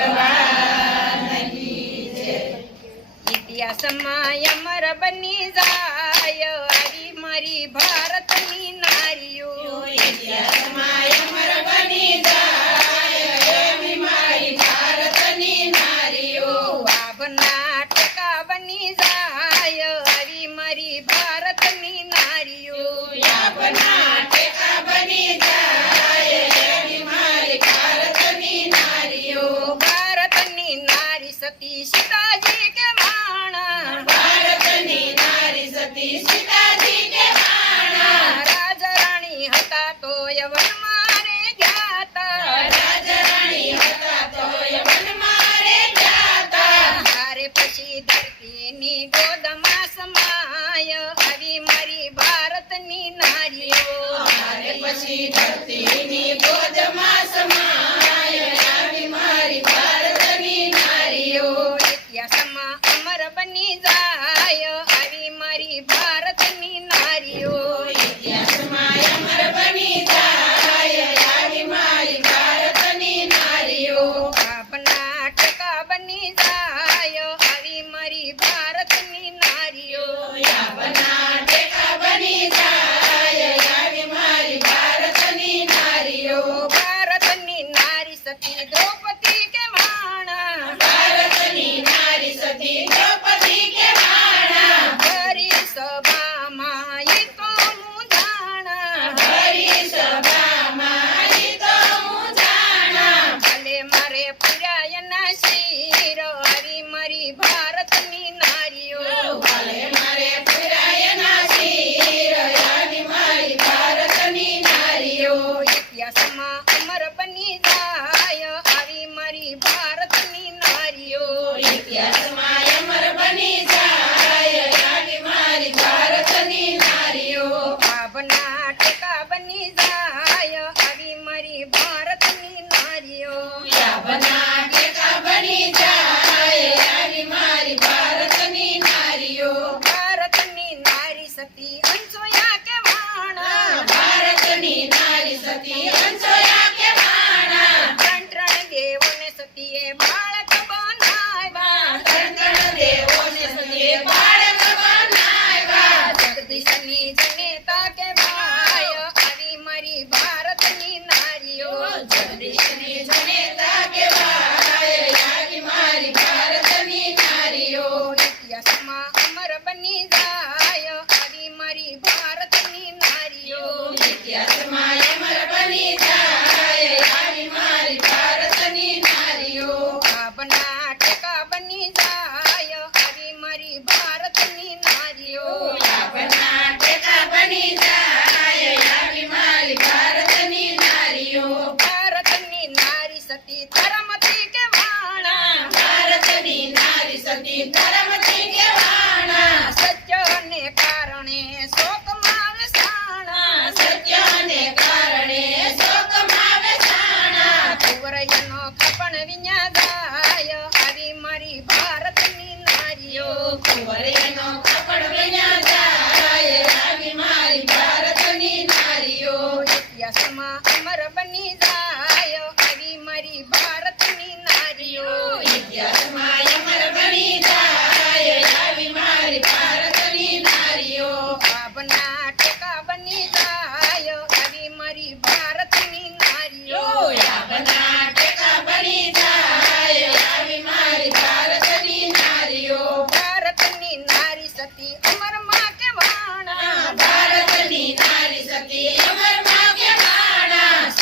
ભગવાન કી જય। ઇતિહાસમાં અમર બની જાય આવી મારી ભારતની નારીઓ। ઇતિહાસમાં અમર બની જાય આવી મારી ભારતની નારીઓ। વાભના ટેકા બની જાય આવી મારી ભારતની નારીઓ। વાભના ટેકા બની જાય આવી મારી ભારતની નારીઓ। ભારતની નારી સતી સીતાજી કે માણા। ભારતની નારી સતી સીતાજી કે માણા। રાજા રાણી હતા તો યવનમાં રે ગયા તા। રાજા રાણી હતા તો યવનમાં રે ગયા તા। તારે પછી ધરતીની ગોદમાં સમાય આવી મારી ભારતની નારીઓ। મારે પછી ધરતીની ગોદમાં સમાય આવી મારી ભારતની નારીઓ। ઇતિહાસમાં અમર બની જાય આવી મારી ભારતની નારીઓ। ઇતિહાસમાં અમર બની જાય આવી મારી ભારતની નારીઓ। આપના ટેકા બની જાય આવી મારી ભારતની નારીઓ। યાવના ટેકા બની જાય આવી મારી ભારતની નારીઓ। ભારતની નારી સતી દ્રૌપદી કે માણા। ભારતની નારી સતી દ્રૌપદી કે માણા। ભરી સભામાં ઈ તો હું જાણા। ભરી સભામાં ઈ તો હું જાણા। ભલે મારે પુરાયના શિર આવી મારી ભારતની નારીઓ। ભલે મારે પુરાયના શિર આવી મારી ભારતની નારીઓ। ઇતિહાસમાં અમર બની જાય આવી મારી ભારતની નારીઓ। ઇતિહાસમાં અમર બની જાય આવી મારી ભારતની નારીઓ। ભાવના ટેકા બની જાય આવી મારી ભારતની નારીઓ। યાવના ટેકા બની જાય આવી મારી ભારતની નારીઓ। ભારતની નારી સતી અંસોયા કે માણા। ભારતની નારી સતી અંસોયા કે માણા। ત્રણ ત્રણ દેવોને સતીએ બાળક બનાવ્યા। ત્રણ ત્રણ દેવોને સતીએ બાળક બનાવ્યા। જગદીશની જનેતા કે ભાય આવી મારી ભારતની નારીઓ। જગદીશની જનેતા કહેવાય આવી મારી ભારતની નારીઓ। ઇતિહાસમાં અમર બની જાય આવી મારી ભારતની નારીઓ। ઇતિહાસમાં અમર બની જાય આવી મારી ભારતની નારીઓ। ભાવના ટેકા બની જાય આવી મારી ભારતની નારીઓ। યાવના ટેકા બની જાય આવી મારી ભારતની નારીઓ। ભારતની નારી સતી ધર્મથી કે વાણા। ભારતની નારી સતી ધર્મથી કે વાણા। સત્યને કારણે શોકમાં વેસાણા। સત્યને કારણે શોકમાં વેચાણા। કુંવરૈયાનો ખપણ વિඤા ગાય આવી મારી ભારતની નારીઓ। કુંવરિયાનો ખપડ વિના જાય આવી મારી ભારતની નારીઓ। ઇતિહાસમાં અમર બની જાય આવી મારી ભારતની નારીઓ। ઇતિહાસમાં અમર બની જાય આવી મારી ભારતની નારીઓ। ભાવના ટેકા બની જાય આવી મારી ભારતની નારીઓ। યાવના ટેકા બની જાય આવી મારી ભારતની નારીઓ। ભારતની નારી સતી અમરમાં કે વાણા। ભારતની નારી સતી અમરમાં કે માણા।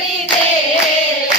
કરી દે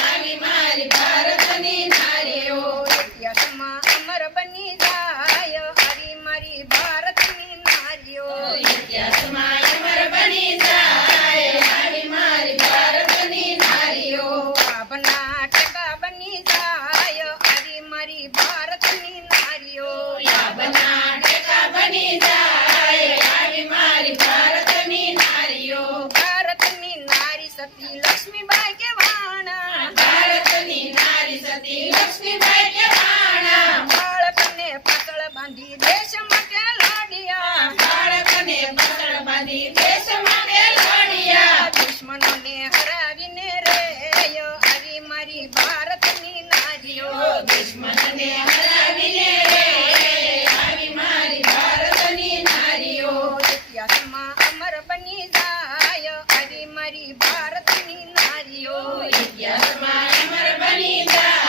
આવી મારી ભારતની નારીઓ ઇતિહાસમાં અમર બની જાય આવી મારી ભારતની નારીઓ ઇતિહાસમાં અમર બની જાય આવી મારી ભારતની નારીઓ લાભના ટેકા બની જાય આવી મારી ભારતની નારીઓ લાભના ટેકા બની જાય આવી મારી ભારતની નારીઓ ભારતની નારી સતી લક્ષ્મીબાઈ કેવાણા ભારતની નારી સતી લક્ષ્મીબાઈ કેવાણા બાળકને પાતળ બાંધી દેશ માટે લડ્યા બાળકને પાતળ બાંધી દેશ માટે લડ્યા દુશ્મનોને હરાવીને રે આવી મારી ભારતની નારીઓ દુશ્મનને હરાવીને રે આવી મારી ભારતની નારીઓ ઇતિહાસમાં અમર બની જાય આવી મારી ભારતની નારીઓ ઇતિહાસમાં અમર બની જાય